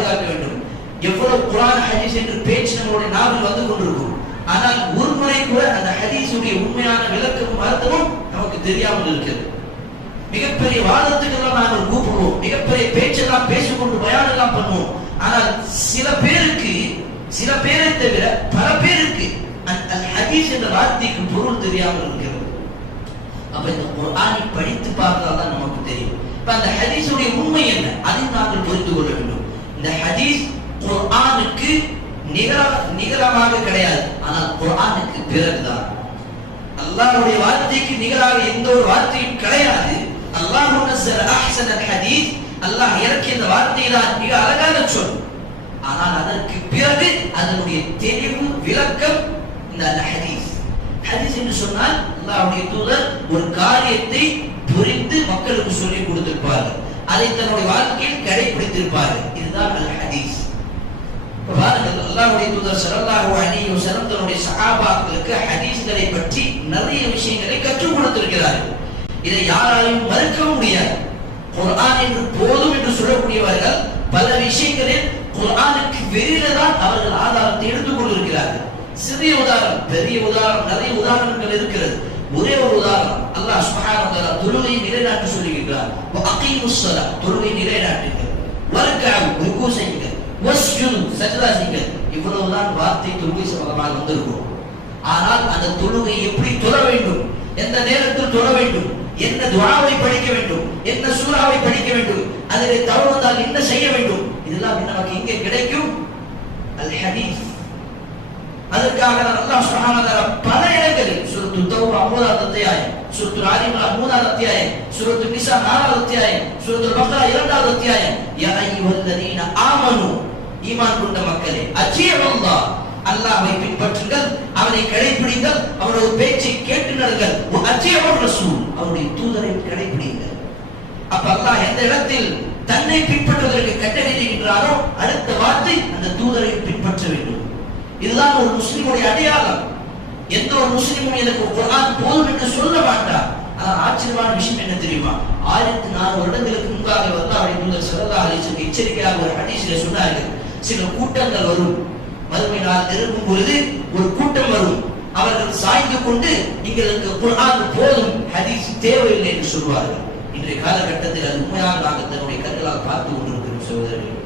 பாதுகாக்க வேண்டும். எவ்வளவு குர்ஆன் ஹதீஸ் என்று பேச்சு நம்மளுடைய நாவில் வந்து கொண்டிருக்கும். ஆனால் ஒரு முறை கூட அந்த ஹதீஸுடைய உண்மையான விளக்கமும் அர்த்தமும் நமக்கு தெரியாமல் இருக்கிறது. மிகப்பெரிய வாதத்துக்கெல்லாம் நாங்கள் கூப்பிடுவோம், மிகப்பெரிய பேச்செல்லாம் பேசிக்கொண்டு பயானெல்லாம் பண்ணுவோம். ஆனால் சில பேரை தவிர பல பேருக்கு அந்த ஹதீஸ் என்ற வார்த்தைக்கு பொருள் தெரியாமல் இருக்கிறது. அப்ப இந்த குர்ஆனை படித்து பார்த்தால்தான் நமக்கு தெரியும். இப்ப அந்த ஹதீஸுடைய உண்மை என்ன, அதை நாங்கள் புரிந்து கொள்ள வேண்டும். இந்த ஹதீஸ் குர்ஆனுக்கு நிகரமாக கிடையாது, ஆனால் குர்ஆனுக்கு பிறகுதான். அல்லாஹ்வுடைய வார்த்தைக்கு நிகராக எந்த ஒரு வார்த்தையும் கிடையாது. அல்லாஹ் நஸல அஹ்ஸனல் ஹதீஸ், அல்லாஹ் இறக்கிய இந்த வார்த்தை தான் மிக அழகான சொல். ஆனால் அதற்கு பிறகு அதனுடைய தெளிவு விளக்கம் இந்த ஹதீஸ். ஹதீஸ் என்று சொன்னால் அல்லாஹ்வுடைய தூதர் ஒரு காரியத்தை புரிந்து மக்களுக்கு சொல்லிக் கொடுத்திருப்பார்கள், அதை தன்னுடைய வாழ்க்கையில் கடைபிடித்திருப்பார்கள். இதுதான் அல் ஹதீஸ். பாருங்கள், அல்லாஹ்வுடைய தூதர் ஸல்லல்லாஹு அலைஹி வஸல்லம் தன்னுடைய சஹாபாக்களுக்கு ஹதீஸ்களை பற்றி நிறைய விஷயங்களை கற்றுக் கொடுத்திருக்கிறார்கள். இதை யாராலும் மறுக்க முடியாது. குர்ஆன் என்று போதும் என்று சொல்லக்கூடியவர்கள் பல விஷயங்களில் குர்ஆனுக்கு வெளியில தான் அவர்கள் ஆதாரத்தை எடுத்துக் கொண்டிருக்கிறார்கள். சிறிய உதாரணம், பெரிய உதாரணம், நிறைய உதாரணங்கள் இருக்கிறது. ஒரே ஒரு உதாரணம், அல்லாஹ் சுப்ஹானஹு வ தஆலா தொழுகையை நிலைநாட்ட சொல்லுகிறார். வஅகீமுஸ் ஸலாத், தொழுகையை நிலைநாட்டுங்கள். வர்கஉ, ருக்கு செய்யுங்கள். வஸ்ஜுது, சஜ்தா செய்யுங்கள். இவ்வளவுதான் வார்த்தை தொழுகை சம்பந்தமாக வந்திருக்கும். ஆனால் அந்த தொழுகை எப்படி தொழ வேண்டும், எந்த நேரத்தில் தொழ வேண்டும், என்ன துஆவை படிக்க வேண்டும், என்ன சூராவை படிக்க வேண்டும், அதிலே தவறுவதால் என்ன செய்ய வேண்டும், இதெல்லாம் நமக்கு எங்கே கிடைக்கும்? அல் ஹதீஸ். அதற்காக அல்லாஹ் சுப்ஹானஹு வ தஆலா பல இடங்களில் சூரத்து தௌபா 3வது அத்தியாயம், சூரத்து ஆலி இம்ரான் 3வது அத்தியாயம், சூரத்து நிசா 4வது அத்தியாயம், சூரத்து பக்ரா 2வது அத்தியாயம், யா அய்யுஹல்லதீன ஆமனு, ஈமான் கொண்ட மக்களே, அஜீபுல்லாஹ், அல்லாஹ்வை பின்பற்றுங்கள், அவனை கடைபிடிங்கள், அவருடைய பேச்சை கேட்டு நடங்கள். அஜீபுர் ரசூல், அவருடைய தூதரை கடைபிடிங்கள். அப்ப அல்லாஹ் எந்த இடத்தில் தன்னை பின்பற்றுவதற்கு கட்டளையிடுகிறாரோ அடுத்த வார்த்தை அந்த தூதரை பின்பற்ற வேண்டும். இதுதான் ஒரு முஸ்லிமுடைய அடையாளம். எந்த ஒரு முஸ்லிமும் எனக்கு குர்ஆன் போதும் என்று சொல்ல மாட்டார். ஆனால் ஆச்சரியமான விஷயம் என்ன தெரியுமா? 1400 வருடங்களுக்கு முன்பாக அல்லாஹ்வுடைய தூதர் ஸல்லல்லாஹு அலைஹி வஸல்லம் எச்சரிக்கையாக ஒரு ஹதீஸிலே சொன்னார்கள், சில கூட்டங்கள் வரும், மறுமை நாள் நெருங்கும் பொழுது ஒரு கூட்டம் வரும், அவர்கள் சாய்ந்து கொண்டு எங்களுக்கு குர்ஆன் போதும், ஹதீஸ் தேவையில்லை என்று சொல்வார்கள். இன்றைய காலகட்டத்தில் அது உண்மையாக நாங்கள் தன்னுடைய கண்களால் பார்த்து கொண்டிருக்கிறோம் சகோதரர்களே.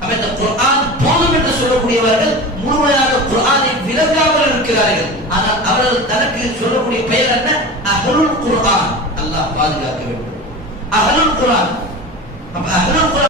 அப்ப இந்த குர்ஆன் போதும் என்று சொல்லக்கூடியவர்கள் முழுமையாக குர்ஆனை விளங்காமல் இருக்கிறார்கள். ஆனால் அவர்கள் தனக்கு சொல்லக்கூடிய பெயர் என்ன? அஹ்லுல் குர்ஆன். அல்லாஹ் பாதுகாக்க வேண்டும். அஹ்லுல் குர்ஆன். அப்ப அஹ்லுல் குர்ஆன்